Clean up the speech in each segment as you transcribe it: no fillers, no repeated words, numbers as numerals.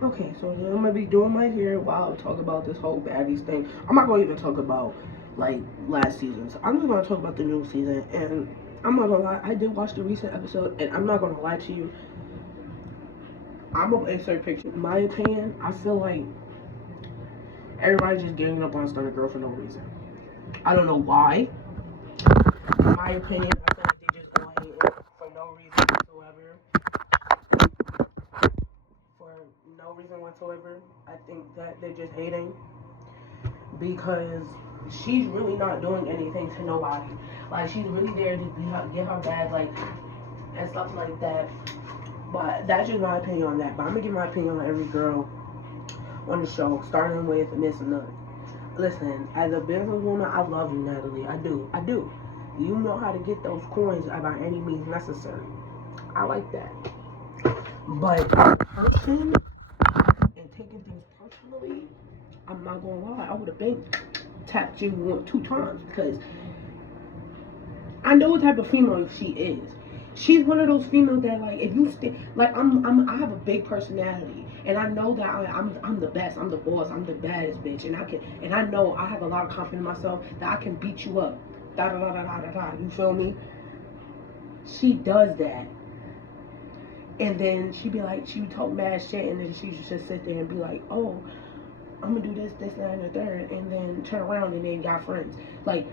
Okay, so I'm gonna be doing my hair while I talk about this whole baddies thing. I'm not gonna even talk about like last season. So I'm just gonna talk about the new season. And I'm not gonna lie, I did watch the recent episode, and I'm not gonna lie to you. I'm gonna insert a picture. In my opinion, I feel like everybody's just ganging up on Stunner Girl for no reason. I don't know why. In my opinion, I feel like they just go hating for no reason whatsoever. For no reason whatsoever. I think that they're just hating because she's really not doing anything to nobody. Like, she's really there to get her bag, like, and stuff like that. But that's just my opinion on that. But I'm gonna give my opinion on every girl on the show, starting with Miss Nunn. Listen, as a businesswoman, I love you, Natalie. I do. I do. You know how to get those coins by any means necessary. I like that. But person and taking things personally, I'm not gonna lie. I would have been tapped you 2 times because I know what type of female she is. She's one of those females that, like, if you stay, like, I have a big personality, and I know that I'm the best, I'm the boss, I'm the baddest bitch, and I know I have a lot of confidence in myself that I can beat you up, da da da da da da da. You feel me? She does that, and then she be like, she talk mad shit, and then she just sit there and be like, oh, I'm gonna do this, that, and the third, and then turn around and then got friends, like.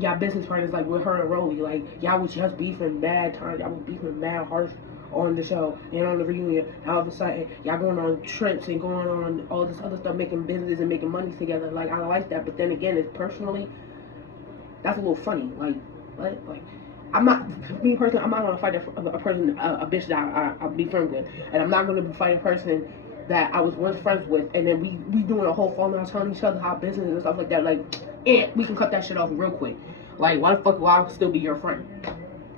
Y'all business partners, like with her and Rolly, like y'all was just beefing mad times, y'all was beefing mad harsh on the show and on the reunion. And all of a sudden, y'all going on trips and going on all this other stuff, making business and making money together. Like, I like that, but then again, it's personally, that's a little funny. Like, what? Like, I'm not, me personally, I'm not gonna fight a person, a bitch that I'll be friends with, and I'm not gonna fight a person that I was once friends with, and then we doing a whole phone out telling each other how business and stuff like that. Like, and we can cut that shit off real quick. Like, why the fuck will I still be your friend?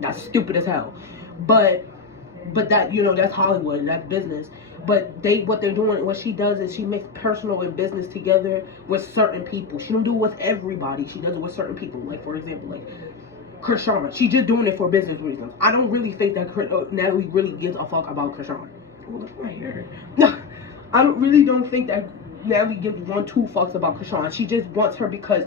That's stupid as hell. But that, you know, that's Hollywood, that's business. But what they're doing, what she does is she makes personal and business together with certain people. She don't do it with everybody. She does it with certain people. Like, for example, like Krishan. She just doing it for business reasons. I don't really think that Natalie really gives a fuck about Krishan. Oh, look right here. I really don't think that Natalie gives 1-2 fucks about Krishan. She just wants her because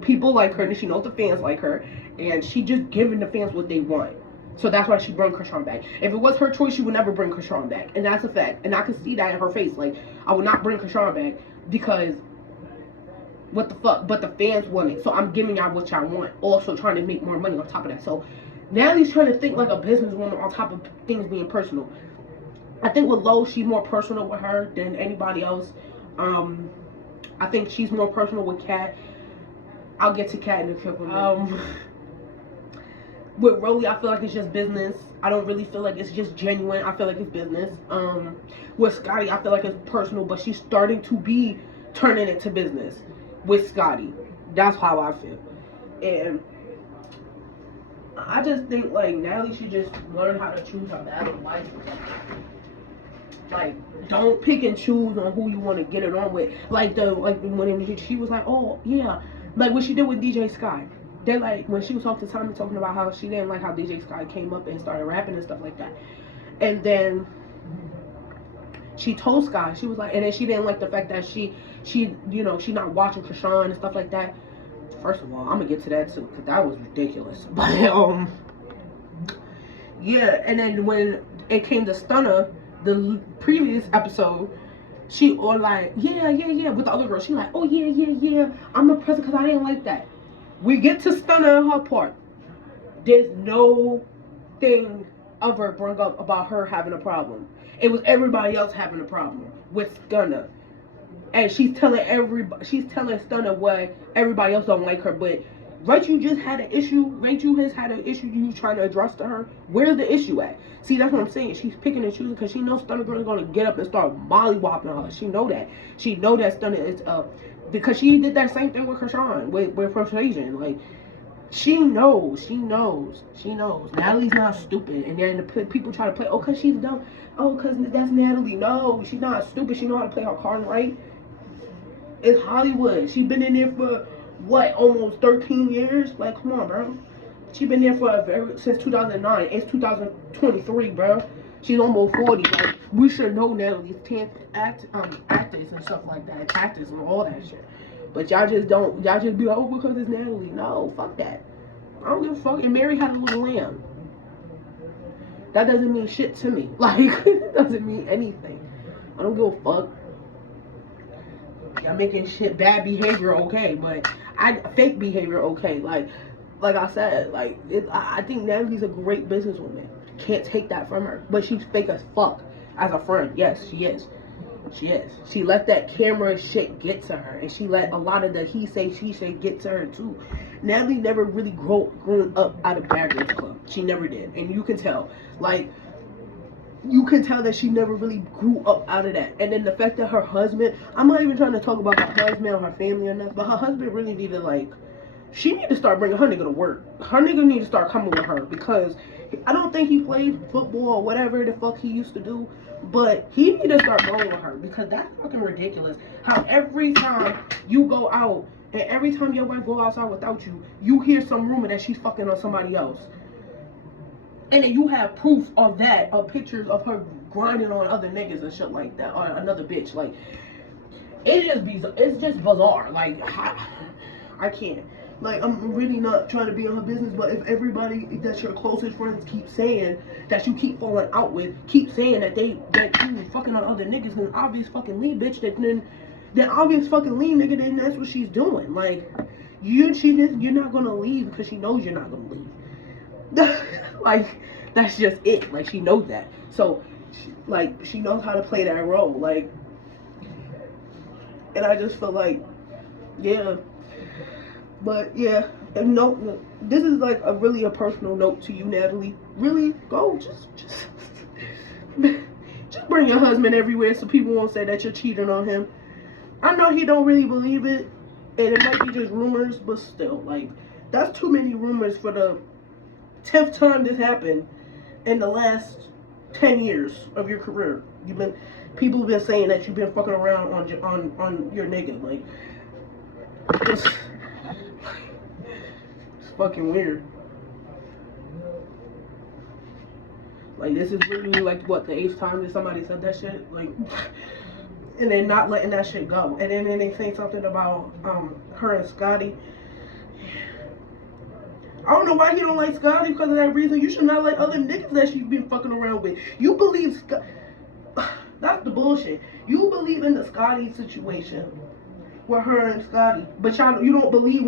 people like her, and she knows the fans like her, and she just giving the fans what they want. So that's why she brought Krishan back. If it was her choice, she would never bring Krishan back, and that's a fact. And I can see that in her face. Like, I would not bring Krishan back because what the fuck? But the fans want it, so I'm giving y'all what y'all want. Also trying to make more money on top of that. So Natalie's trying to think like a businesswoman on top of things being personal. I think with Lo, she's more personal with her than anybody else. I think she's more personal with Kat. I'll get to Kat in a couple. With Rolly, I feel like it's just business. I don't really feel like it's just genuine. I feel like it's business. With Scotty, I feel like it's personal, but she's starting to be turning it to business with Scotty. That's how I feel. And I just think, like, Natalie should just learn how to choose her battle life. Like, don't pick and choose on who you want to get it on with. Like when she was like, oh yeah, like what she did with DJ Sky. Then, like, when she was talking to Tommy, talking about how she didn't like how DJ Sky came up and started rapping and stuff like that. And then she told Sky, she was like, and then she didn't like the fact that she you know, she not watching Krishan and stuff like that. First of all, I'm gonna get to that too, because that was ridiculous. But yeah, and then when it came to Stunner, the previous episode, she all like, yeah, with the other girl. She like, oh yeah, I'm impressed because I didn't like that. We get to Stunner her part. There's no thing ever brought up about her having a problem. It was everybody else having a problem with Stunner. And she's telling Stunner why everybody else don't like her, but Rachel just had an issue. Rachel has had an issue you trying to address to her. Where's the issue at? See, that's what I'm saying. She's picking and choosing because she knows Stunner Girl is going to get up and start mollywopping her. She know that. She know that Stunner is because she did that same thing with Krishan, with Persuasion. Like, she knows. Natalie's not stupid. And then the people try to play, oh, because she's dumb. Oh, because that's Natalie. No, she's not stupid. She know how to play her cards right. It's Hollywood. She been in there for what, almost 13 years? Like, come on, bro. She been there for since 2009. It's 2023, bro. She's almost 40. Like, we should know Natalie's actors and stuff like that, actors and all that shit. But y'all just don't. Y'all just be like, oh, because it's Natalie. No, fuck that. I don't give a fuck. And Mary had a little lamb. That doesn't mean shit to me. Like, it doesn't mean anything. I don't give a fuck. Y'all making shit, bad behavior okay, but fake behavior okay. Like I said, like I think Natalie's a great businesswoman. Can't take that from her. But she's fake as fuck as a friend. Yes, she is. She is. She let that camera shit get to her, and she let a lot of the he say she say get to her too. Natalie never really grew up out of Bad Girls Club. She never did, and you can tell. Like, you can tell that she never really grew up out of that. And then the fact that her husband, I'm not even trying to talk about her husband or her family or nothing, but her husband really needed, like, she need to start bringing her nigga to work. Her nigga need to start coming with her, because I don't think he played football or whatever the fuck he used to do, but he need to start going with her, because that's fucking ridiculous. How every time you go out and every time your wife go outside without you, you hear some rumor that she's fucking on somebody else. And then you have proof of that, of pictures of her grinding on other niggas and shit like that, or another bitch. Like, it's just bizarre. Like, I can't. Like, I'm really not trying to be in her business, but if everybody that's your closest friends keep saying that you keep falling out with, keep saying that you fucking on other niggas, then obvious fucking leave, bitch. Then obvious fucking leave, nigga. Then that's what she's doing. Like, you're not gonna leave because she knows you're not gonna leave. Like, that's just it. Like, she knows that. So, she knows how to play that role. Like, and I just feel like, yeah. But, yeah. And no, this is, like, really a personal note to you, Natalie. Really, go, just bring your husband everywhere so people won't say that you're cheating on him. I know he don't really believe it, and it might be just rumors, but still, like, that's too many rumors for the 10th time this happened in the last 10 years of your career. People have been saying that you've been fucking around on your nigga. Like, it's fucking weird. Like, this is literally like, what, the 8th time that somebody said that shit? Like, and then not letting that shit go. And then they say something about her and Scotty. I don't know why he don't like Scotty, because of that reason. You should not like other niggas that she's been fucking around with. You believe that's the bullshit. You believe in the Scotty situation with her and Scotty, but you don't believe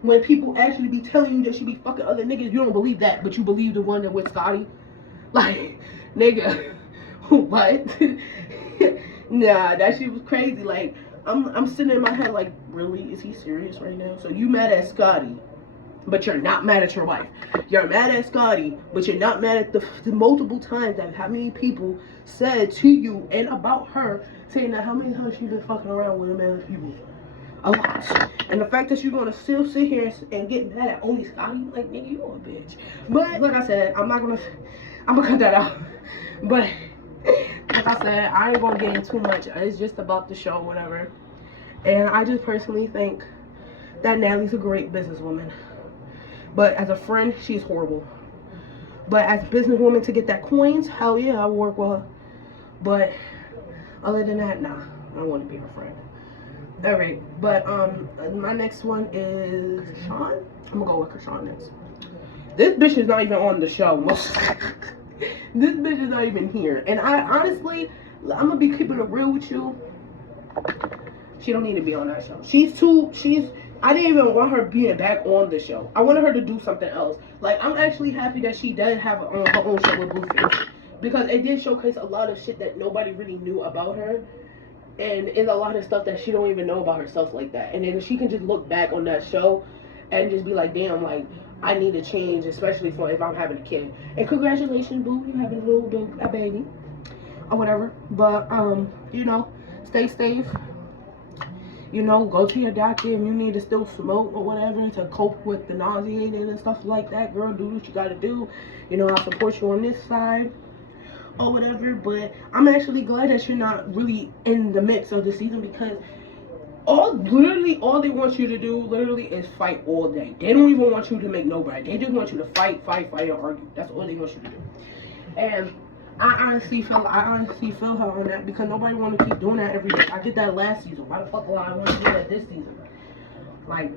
when people actually be telling you that she be fucking other niggas. You don't believe that, but you believe the one that with Scotty. Like, nigga, what? Nah, that shit was crazy. Like, I'm sitting in my head like, really? Is he serious right now? So you mad at Scotty, but you're not mad at your wife. You're mad at Scotty, but you're not mad at the multiple times that how many people said to you and about her, saying that how many times she's been fucking around with a man people. A lot. And the fact that you're gonna still sit here and get mad at only Scotty, like, nigga, you a bitch. But like I said, I'm gonna cut that out. But like I said, I ain't gonna get into too much. It's just about the show, whatever. And I just personally think that Natalie's a great businesswoman. But as a friend, she's horrible. But as a businesswoman, to get that coins, hell yeah, I will work with her. But other than that, nah, I don't want to be her friend. Alright, but my next one is Sean. I'm gonna go with Krishan next. This bitch is not even on the show. This bitch is not even here. And I honestly, I'm gonna be keeping it real with you. She don't need to be on that show. I didn't even want her being back on the show. I wanted her to do something else. Like, I'm actually happy that she does have her own show with Blueface, because it did showcase a lot of shit that nobody really knew about her, and it's a lot of stuff that she don't even know about herself like that. And then she can just look back on that show and just be like, damn, like, I need to change, especially for if I'm having a kid. And congratulations, boo, you having a baby or whatever. But you know, stay safe. You know, go to your doctor if you need to still smoke or whatever to cope with the nauseating and stuff like that. Girl, do what you gotta do. You know, I support you on this side or whatever. But I'm actually glad that you're not really in the mix of the season, because literally all they want you to do literally is fight all day. They don't even want you to make nobody. They just want you to fight and argue. That's all they want you to do. And I honestly feel her on that because nobody want to keep doing that every day. I did that last season. Why the fuck would I want to do that this season? Like,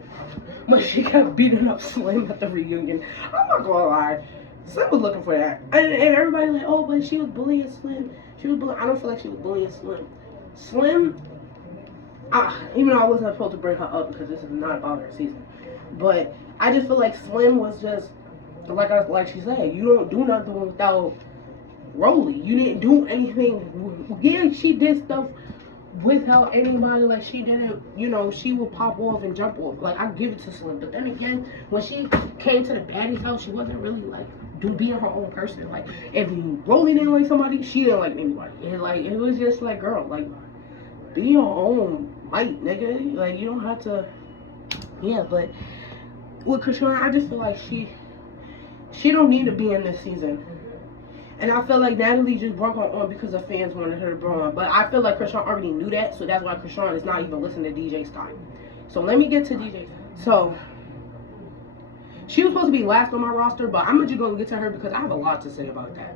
but she kept beating up Slim at the reunion. I'm not gonna lie, Slim was looking for that, and everybody like, oh, but she was bullying Slim. She was bullying. I don't feel like she was bullying Slim. Slim, even though I wasn't supposed to bring her up because this is not about her season, but I just feel like Slim was just like she said, you don't do nothing without Rolly. You didn't do anything. Yeah, she did stuff without anybody. Like, she didn't, you know, she would pop off and jump off. Like, I give it to Slim. But then again, when she came to the Baddies house, she wasn't really like being her own person. Like, if Rolly didn't like somebody, she didn't like anybody. And like, it was just like, girl, like, be your own light, nigga. Like, you don't have to. Yeah, but with Krishan, I just feel like she don't need to be in this season. And I feel like Natalie just broke her on because the fans wanted her to bro on. But I feel like Krishan already knew that, so that's why Krishan is not even listening to DJ Sky. So let me get to DJ. So she was supposed to be last on my roster, but I'm just gonna get to her because I have a lot to say about that.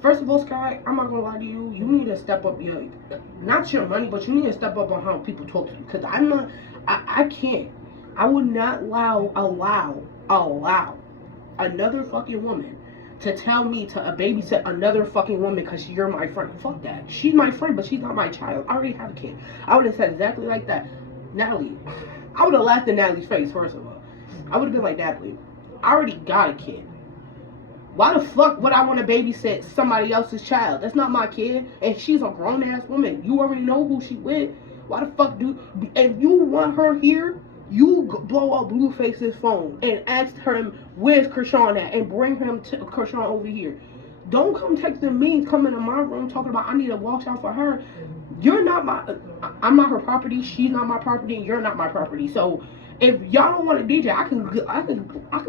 First of all, Sky, I'm not gonna lie to you. You need to step up your, not your money, but you need to step up on how people talk to you. Because I can't. I would not allow another fucking woman to tell me to babysit another fucking woman because you're my friend. Fuck that. She's my friend, but she's not my child. I already have a kid. I would have said exactly like that. Natalie. I would have laughed in Natalie's face, first of all. I would have been like, Natalie, I already got a kid. Why the fuck would I want to babysit somebody else's child? That's not my kid. And she's a grown-ass woman. You already know who she with. Why the fuck if you want her here, you blow up Blueface's phone and ask him where's Krishan at and bring him to Krishan over here. Don't come texting me, come into my room talking about I need to watch out for her. You're not I'm not her property. She's not my property. And you're not my property. So if y'all don't want to DJ, I can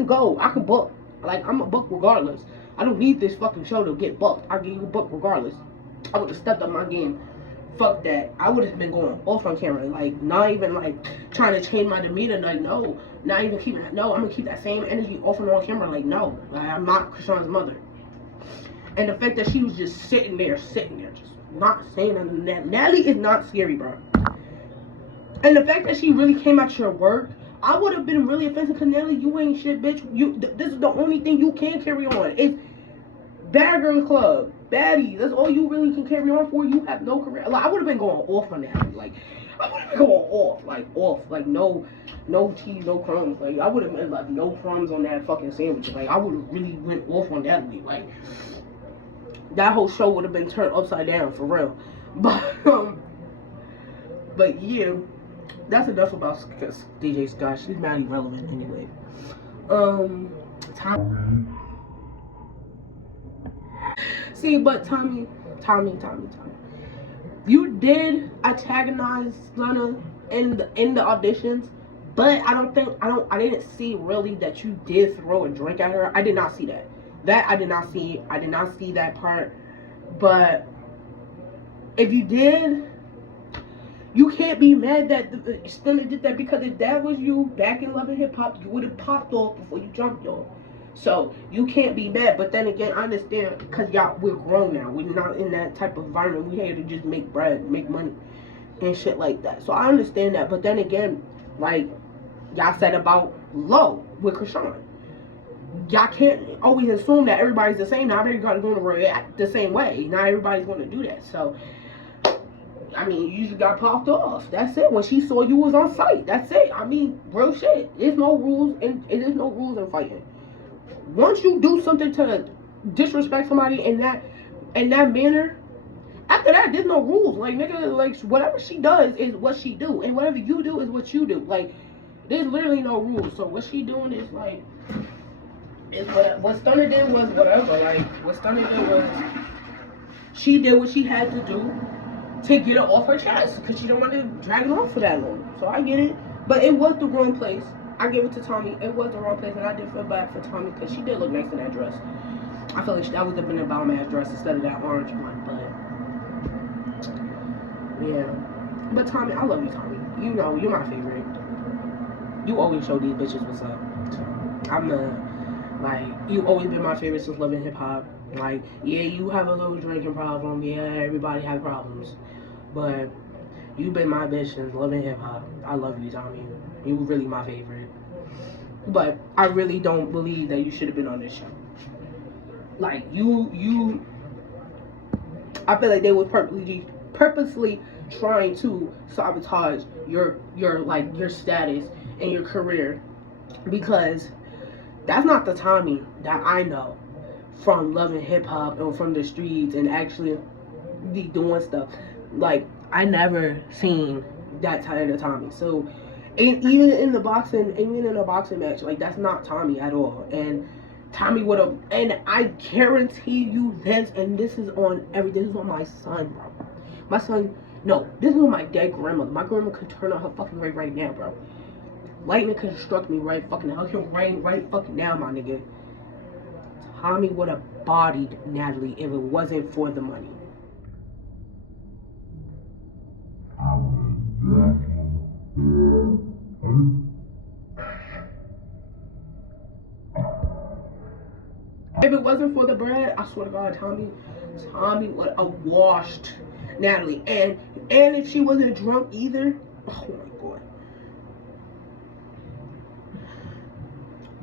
go. I can book. Like, I'm a book regardless. I don't need this fucking show to get booked. I get you a book regardless. I would have stepped up my game. Fuck that. I would have been going off on camera. Like, not even, like, trying to change my demeanor. Like, no. Not even keeping that. No, I'm going to keep that same energy off and on camera. Like, no. Like, I'm not Krishan's mother. And the fact that she was just sitting there, just not saying nothing. Natalie is not scary, bro. And the fact that she really came at your work, I would have been really offensive because Natalie, you ain't shit, bitch. This is the only thing you can carry on. It's Bad Girl Club. Baddies, that's all you really can carry on for. You have no career. Like, I would have been going off on that. Like, I would have been going off. Like, no cheese, no crumbs. Like, I would have been like no crumbs on that fucking sandwich. Like, I would have really went off on that week. Like, that whole show would have been turned upside down for real. But yeah, that's enough about DJ Scott. She's mad irrelevant anyway. See, but Tommy, you did antagonize Lana in the auditions, but I didn't see really that you did throw a drink at her. I did not see that. I did not see that part. But if you did, you can't be mad that Stunner did that, because if that was you back in Love and Hip Hop, you would have popped off before you jumped off. So you can't be mad. But then again, I understand, because we're grown now. We're not in that type of environment. We're here to just make bread, make money, and shit like that. So I understand that. But then again, like y'all said about Low with Krishan, y'all can't always assume that everybody's the same. Not everybody's going to react the same way. Not everybody's going to do that. So I mean, you just got popped off. That's it. When she saw you was on site, that's it. I mean, real shit. There's no rules, and there's no rules in fighting. Once you do something to disrespect somebody in that manner, after that, there's no rules. Like, nigga, like, whatever she does is what she do, and whatever you do is what you do. Like, there's literally no rules. So what she doing is like, what Stunner did was whatever. Like, what Stunner did was, she did what she had to do to get it off her chest, because she don't want to drag it on for that long. So I get it, but it was the wrong place. I give it to Tommy. It was the wrong place, and I did feel bad for Tommy because she did look nice in that dress. I feel like that would have been a bomb-ass dress instead of that orange one, but yeah. But Tommy, I love you, Tommy. You know, you're my favorite. You always show these bitches what's up. So, you always been my favorite since Love and Hip Hop. Like, yeah, you have a little drinking problem. Yeah, everybody has problems. But you've been my bitch since Love and Hip Hop. I love you, Tommy. You were really my favorite. But I really don't believe that you should have been on this show. Like, I feel like they were purposely trying to sabotage your status and your career, because that's not the Tommy that I know from Love and Hip Hop or from the streets and actually be doing stuff. Like, I never seen that side of Tommy. So, and even in a boxing match, like, that's not Tommy at all. And Tommy would have, and I guarantee you this, and this is on my son, bro. My son, no, this is on my dead grandmother. My grandma could turn on her fucking ray right now, bro. Lightning could struck me right fucking now. It can rain right fucking now, my nigga. Tommy would have bodied Natalie if it wasn't for the money. If it wasn't for the bread, I swear to God, Tommy would have washed Natalie. And if she wasn't drunk either, oh my God.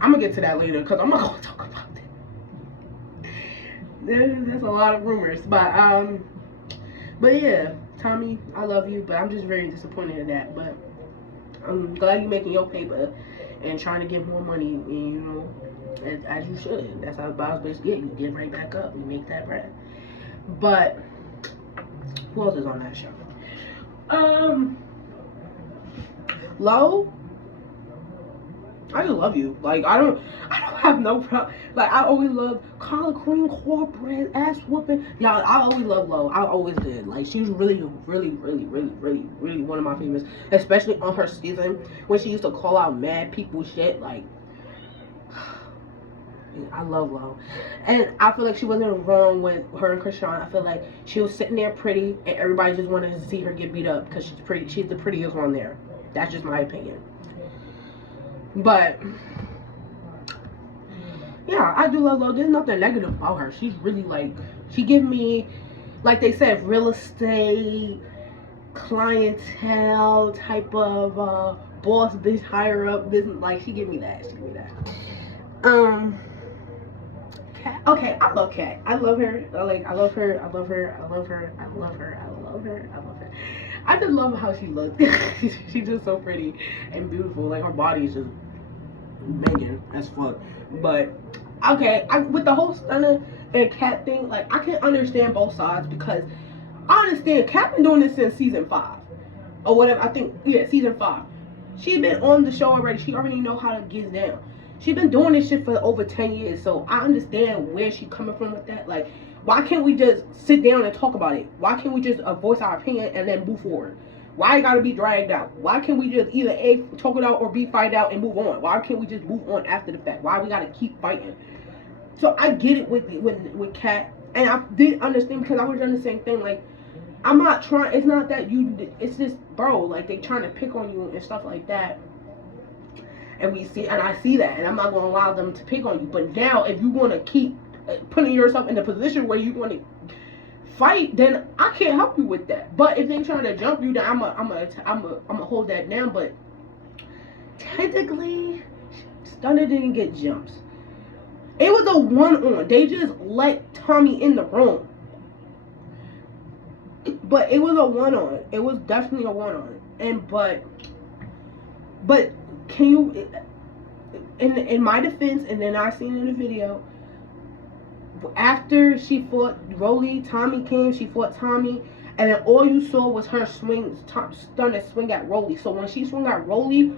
I'm gonna get to that later because I'm not gonna talk about it. There's a lot of rumors, but yeah, Tommy, I love you, but I'm just very disappointed in that. But I'm glad you're making your paper and trying to get more money, and, you know, as you should. That's how boss bitch get. You get right back up. You make that bread. But who else is on that show? Lo, I just love you. Like, I don't have no problem. Like, I always loved collard green cornbread, ass whooping. Y'all, I always loved Lo. I always did. Like, she was really one of my favorites. Especially on her season when she used to call out mad people shit. Like, I love Lo. And I feel like she wasn't wrong with her and Krishan. I feel like she was sitting there pretty and everybody just wanted to see her get beat up because she's pretty. She's the prettiest one there. That's just my opinion. But yeah, I do love Lo. There's nothing negative about her. She's really, like, she give me, like they said, real estate, clientele type of boss bitch, higher up business. Like, she give me that. Kat. Okay, I love Kat. I love her. I love her. I just love how she looks. She's just so pretty and beautiful. Like, her body is just banging as fuck. But okay, with the whole Stunner and Kat thing, like, I can understand both sides, because I understand Kat been doing this since season 5 or whatever. I think, yeah, season 5. She's been on the show already. She already know how to get down. She's been doing this shit for over 10 years, so I understand where she's coming from with that. Like, why can't we just sit down and talk about it? Why can't we just voice our opinion and then move forward? Why it gotta be dragged out? Why can't we just either A, talk it out, or B, fight out and move on? Why can't we just move on after the fact? Why we gotta keep fighting? So I get it with Kat, and I did understand, because I was doing the same thing. Like, I'm not trying. It's not that you. It's just, bro. Like, they trying to pick on you and stuff like that. And I see that, and I'm not gonna allow them to pick on you. But now, if you want to keep putting yourself in a position where you want to fight, then I can't help you with that. But if they trying to jump you, then I'm gonna hold that down. But technically, Stunner didn't get jumps. It was a one-on. They just let Tommy in the room. But it was a one-on. It was definitely a one-on. And but can you, in my defense, and then I seen in the video, after she fought Rolly, Tommy came, she fought Tommy, and then all you saw was her Stunner swing at Rolly. So when she swung at Rolly,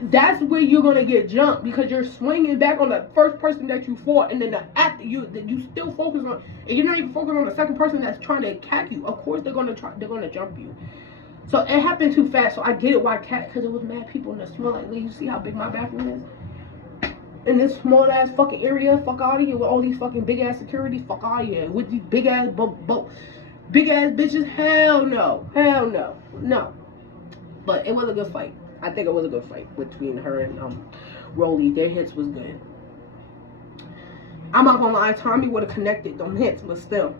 that's where you're gonna get jumped, because you're swinging back on the first person that you fought, and then you still focus on, and you're not even focusing on the second person that's trying to attack you. Of course they're gonna jump you. So it happened too fast. So I get it why Kat, because it was mad people in the small, like, you see how big my bathroom is? In this small ass fucking area, fuck out of here with all these fucking big ass securities, fuck out of here with these big ass bitches. Hell no. But it was a good fight. I think it was a good fight between her and Rolly. Their hits was good. I'm not gonna lie, Tommy would have connected them hits, but still.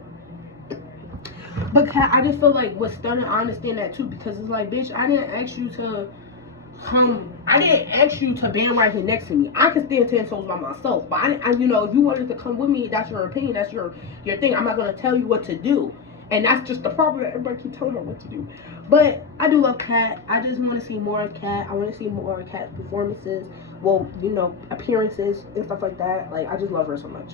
But Kat, I just feel like with Stunner, I understand that too, because it's like, bitch, I didn't ask you to band right here next to me. I can stand 10 toes by myself, but you know, if you wanted to come with me, that's your opinion, that's your thing. I'm not gonna tell you what to do, and that's just the problem that everybody keep telling her what to do. But I do love Kat. I just want to see more of Kat. I want to see more of Kat's performances, well, you know, appearances and stuff like that. Like, I just love her so much.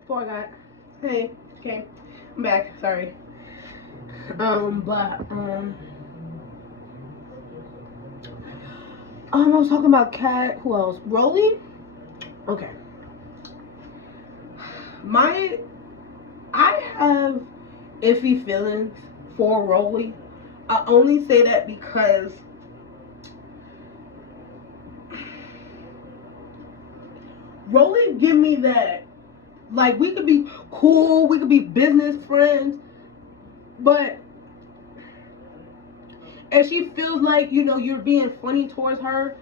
Before I got, hey, okay, I'm back. Sorry. I was talking about Kat. Who else? Rolly. Okay. I have iffy feelings for Rolly. I only say that because Rolly give me that, like, we could be cool, we could be business friends, but if she feels like, you know, you're being funny towards her,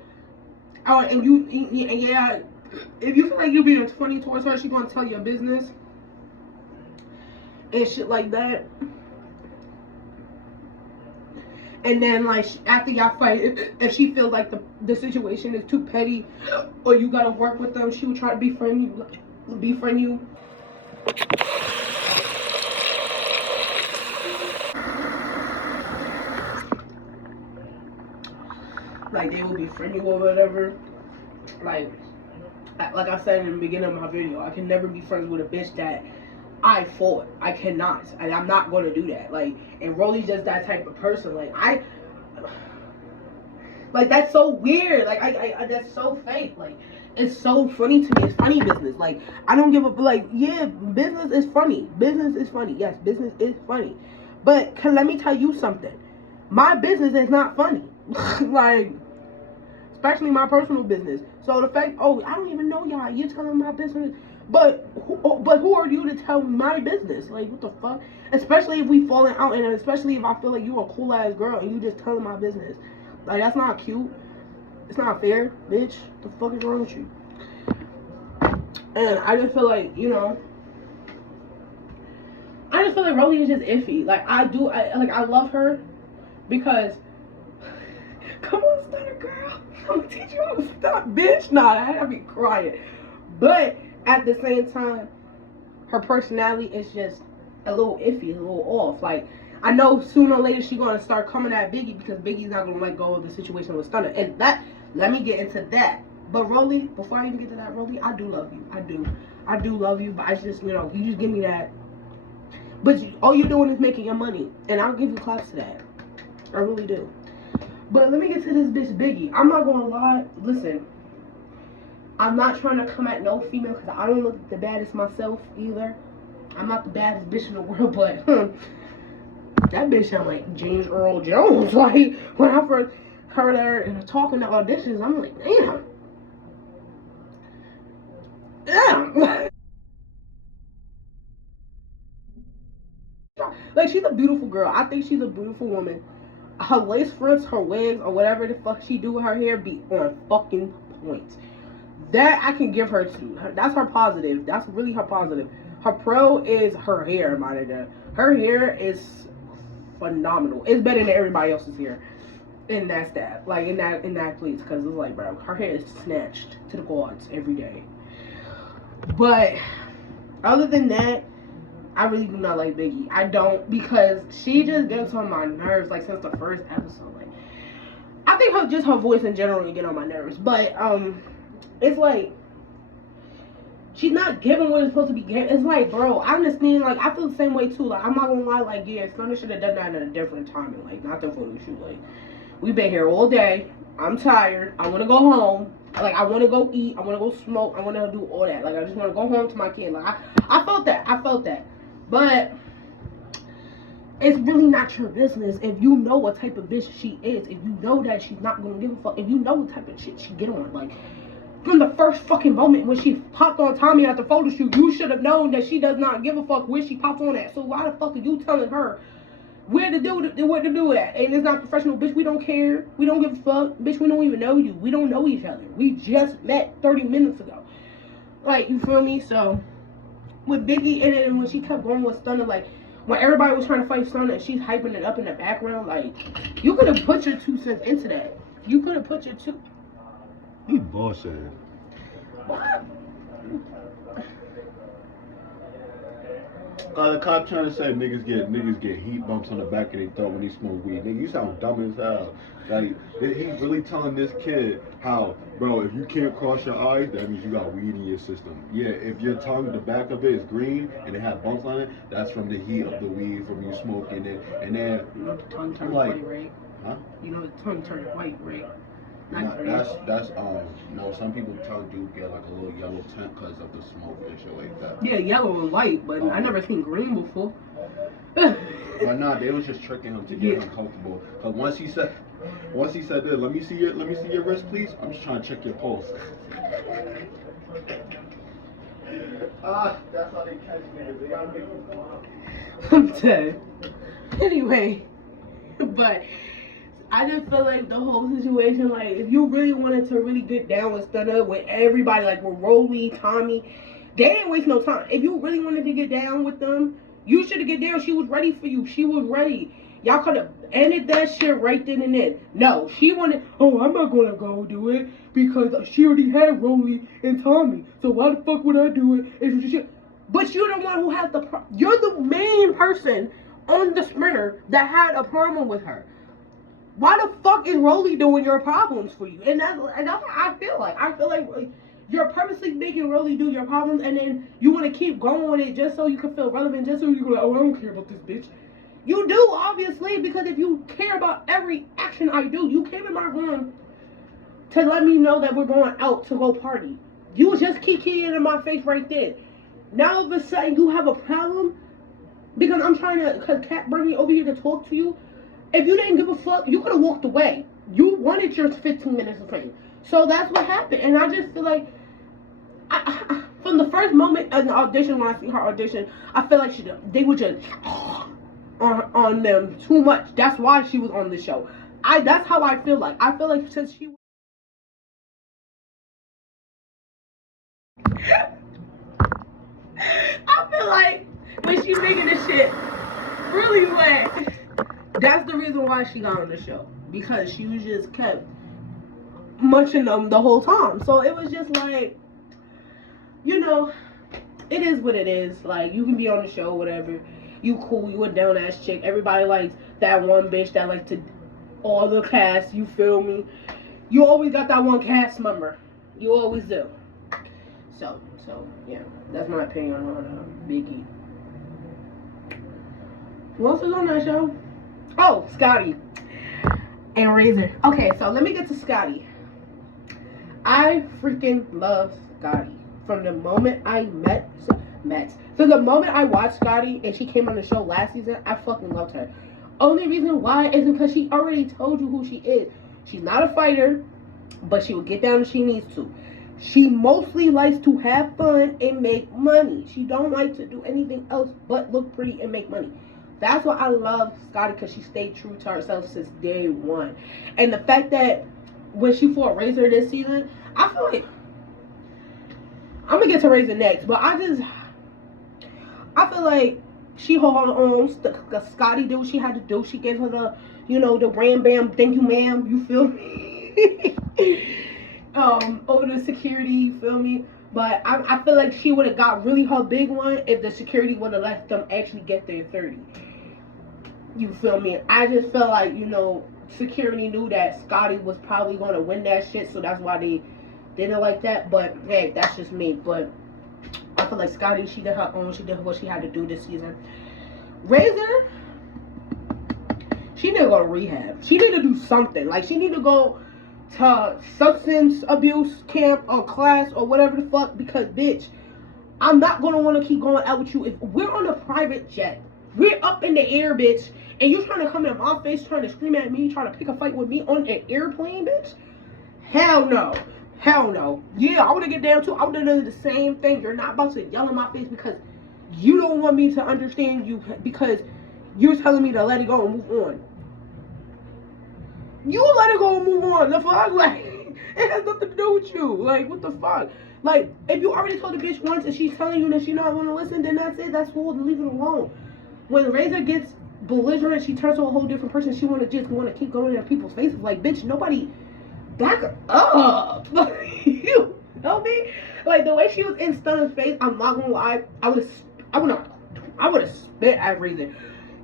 and yeah, if you feel like you're being funny towards her, she's gonna tell your business and shit like that. And then, like, after y'all fight, if she feels like the situation is too petty, or you gotta work with them, she would try to befriend you. Like, they will befriend you or whatever. Like I said in the beginning of my video, I can never be friends with a bitch that I fought. I cannot, and I'm not going to do that. Like, and Rolly's just that type of person. Like, that's so weird. Like, I that's so fake. Like, it's so funny to me. It's funny business. Like, I don't give a, like, yeah, business is funny. Business is funny. Yes, business is funny. But let me tell you something. My business is not funny. Like, especially my personal business. So the fact, oh, I don't even know y'all. You're telling my business. But who are you to tell my business? Like, what the fuck? Especially if we falling out, and especially if I feel like you're a cool ass girl and you just telling my business. Like, that's not cute. It's not fair, bitch. The fuck is wrong with you? And I just feel like, you know, I just feel like Rolly is just iffy. Like, I love her because, come on, Stunner girl. I'm gonna teach you how to stop, bitch. Nah, I'd be crying. But at the same time, her personality is just a little iffy, a little off. Like, I know sooner or later she's gonna start coming at Biggie because Biggie's not gonna let go of the situation with Stunner. And that, let me get into that. But Rolly, before I even get to that, Rolly, I do love you. I do love you. But I just, you know, you just give me that. But all you're doing is making your money, and I'll give you claps to that. I really do. But let me get to this bitch Biggie. I'm not gonna lie. Listen, I'm not trying to come at no female because I don't look the baddest myself either. I'm not the baddest bitch in the world, but that bitch sound like James Earl Jones. Like, when I first heard her talking to auditions, I'm like, damn. Damn. Like, she's a beautiful girl. I think she's a beautiful woman. Her lace fronts, her wigs, or whatever the fuck she do with her hair be on fucking point. That I can give her to. That's her positive. That's really her positive. Her pro is her hair, my nigga. Her hair is phenomenal. It's better than everybody else's hair. And that's that. Like, in that place. Because it's like, bro, her hair is snatched to the gods every day. But other than that, I really do not like Biggie. I don't, because she just gets on my nerves, like, since the first episode. Like, I think her voice in general get on my nerves. But it's like, she's not giving what it's supposed to be given. It's like, bro, I understand. Like, I feel the same way too. Like, I'm not gonna lie. Like, yeah, Stunner should have done that at a different time. And, like, not the photo shoot. Like, we've been here all day. I'm tired. I want to go home. Like, I want to go eat. I want to go smoke. I want to do all that. Like, I just want to go home to my kid. Like, I felt that. But it's really not your business if you know what type of bitch she is. If you know that she's not gonna give a fuck. If you know what type of shit she get on. Like, from the first fucking moment when she popped on Tommy at the photo shoot, you should have known that she does not give a fuck where she popped on at. So why the fuck are you telling her what to do with that? And it's not professional, bitch. We don't care. We don't give a fuck. Bitch, we don't even know you. We don't know each other. We just met 30 minutes ago. Like, you feel me? So, with Biggie in it, and when she kept going with Stunner, like, when everybody was trying to fight Stunner and she's hyping it up in the background, like, you could have put your 2 cents into that. You could have put your 2... He bullshit. What? The cop trying to say niggas get heat bumps on the back of their throat when they smoke weed. Nigga, you sound dumb as hell. Like, he's really telling this kid how, bro, if you can't cross your eyes, that means you got weed in your system. Yeah, if your tongue, the back of it is green and it has bumps on it, that's from the heat of the weed, from you smoking it. And then, you know the tongue turns like, white, right? Huh? You know the tongue turns white, right? That's no, some people's tongue do get like a little yellow tint because of the smoke and shit like that. Yeah, yellow and white, but I never seen green before. But nah, they was just tricking him to get him comfortable. Cause once he said this, let me see your wrist, please. I'm just trying to check your pulse. That's how they catch niggas. They gotta make them come out. I'm dead. Anyway, but I just feel like the whole situation, like, if you really wanted to really get down with Stunner, with everybody, like with Rolly, Tommy, they didn't waste no time. If you really wanted to get down with them, you should have get down. She was ready for you. She was ready. Y'all could have ended that shit right then and then. No, she wanted, oh, I'm not going to go do it because she already had Rolly and Tommy. So why the fuck would I do it? But you're the one who has you're the main person on the Sprinter that had a problem with her. Why the fuck is Rolly doing your problems for you? And that's what I feel like. I feel like you're purposely making Rolly do your problems, and then you want to keep going with it just so you can feel relevant, just so you can go like, oh, I don't care about this bitch. You do, obviously, because if you care about every action I do, you came in my room to let me know that we're going out to go party. You was just kikiing in my face right then. Now all of a sudden you have a problem because I'm trying to, because Kat brought me over here to talk to you. If you didn't give a fuck, you could have walked away. You wanted your 15 minutes of fame. So that's what happened. And I just feel like, from the first moment in the audition, when I see her audition, I feel like they were just on them too much. That's why she was on the show. That's how I feel like. I feel like since she I feel like when she's making this shit really wet, that's the reason why she got on the show. Because she was just kept munching them the whole time. So it was just like, you know, it is what it is. Like, you can be on the show, whatever. You cool, you a down ass chick. Everybody likes that one bitch that likes to all the cast, you feel me? You always got that one cast member. You always do. So yeah, that's my opinion on Biggie. Who else is on that show? Oh, Scotty and Razor. Okay, so let me get to Scotty. I freaking love Scotty. From the moment I from the moment I watched Scotty and she came on the show last season, I fucking loved her. Only reason why is because she already told you who she is. She's not a fighter, but she will get down if she needs to. She mostly likes to have fun and make money. She don't like to do anything else but look pretty and make money. That's why I love Scotty, because she stayed true to herself since day one. And the fact that when she fought Razor this season, I feel like I'm gonna get to Razor next, but I feel like she held on her own. Scotty did what she had to do. She gave her the, the ram bam, thank you ma'am, you feel me? Over the security, you feel me? But I feel like she would have got really her big one if the security would have let them actually get their 30. You feel me? I just felt like, security knew that Scotty was probably going to win that shit, so that's why they did it like that. But hey, that's just me. But I feel like Scotty, she did her own. She did what she had to do this season. Razor, she need to go to rehab. She need to do something. Like, she need to go to substance abuse camp or class or whatever the fuck, because bitch, I'm not gonna want to keep going out with you. If we're on a private jet, we're up in the air, bitch, and you're trying to come in my face, trying to scream at me, trying to pick a fight with me on an airplane, bitch. Hell no. Hell no. Yeah, I would have get down too. I would have done the same thing. You're not about to yell in my face because you don't want me to understand you, because you're telling me to let it go and move on. You let it go and move on. The fuck? Like, it has nothing to do with you. Like, what the fuck? Like, if you already told the bitch once and she's telling you that she's not going to listen, then that's it. That's cool. Leave it alone. When Razor gets belligerent, she turns to a whole different person. She want to keep going in people's faces. Like, bitch, nobody back up. You know me? Like, the way she was in Stunner's face, I'm not gonna lie, I would have spit at Razor.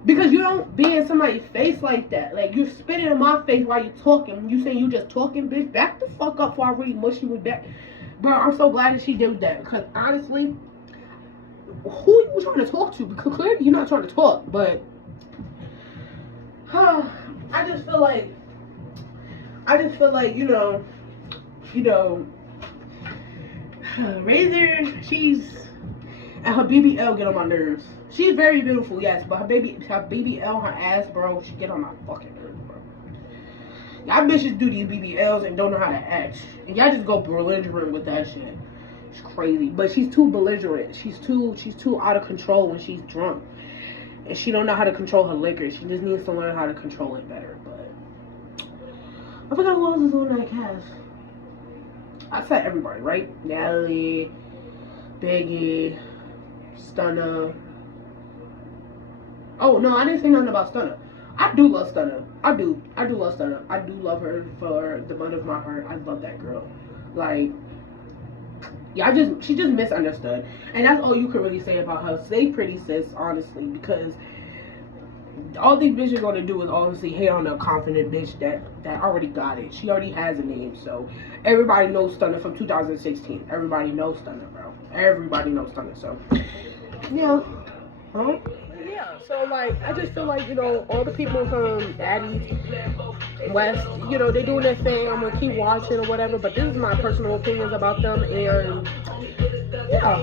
Because you don't be in somebody's face like that. Like, you're spitting in my face while you're talking. You saying you just talking, bitch. Back the fuck up before I really mush you with that. Bro, I'm so glad that she did that. Because, honestly, who are you trying to talk to? Because clearly you're not trying to talk. But, I just feel like, you know, Razor, and her BBL get on my nerves. She's very beautiful, yes, but her BBL, her ass, bro, she get on my fucking nerves, bro. Y'all bitches do these BBLs and don't know how to act. And y'all just go belligerent with that shit. It's crazy. But she's too belligerent. She's too out of control when she's drunk. And she don't know how to control her liquor. She just needs to learn how to control it better. But I forgot who else is on that cast. I said everybody, right? Natalie, Biggie, Stunner. Oh no, I didn't say nothing about Stunner. I do love Stunner. I do love Stunner. I do love her for the bottom of my heart. I love that girl. Like, yeah, she just misunderstood. And that's all you can really say about her. Stay pretty, sis, honestly, because all these bitches gonna do is honestly hate on a confident bitch that already got it. She already has a name, so everybody knows Stunner from 2016. Everybody knows Stunner, bro. Everybody knows Stunner, so yeah. Huh? Yeah, so like I just feel like, you know, all the people from Baddies WEST, you know, they're doing their thing. I'm gonna keep watching or whatever, but this is my personal opinions about them, and yeah.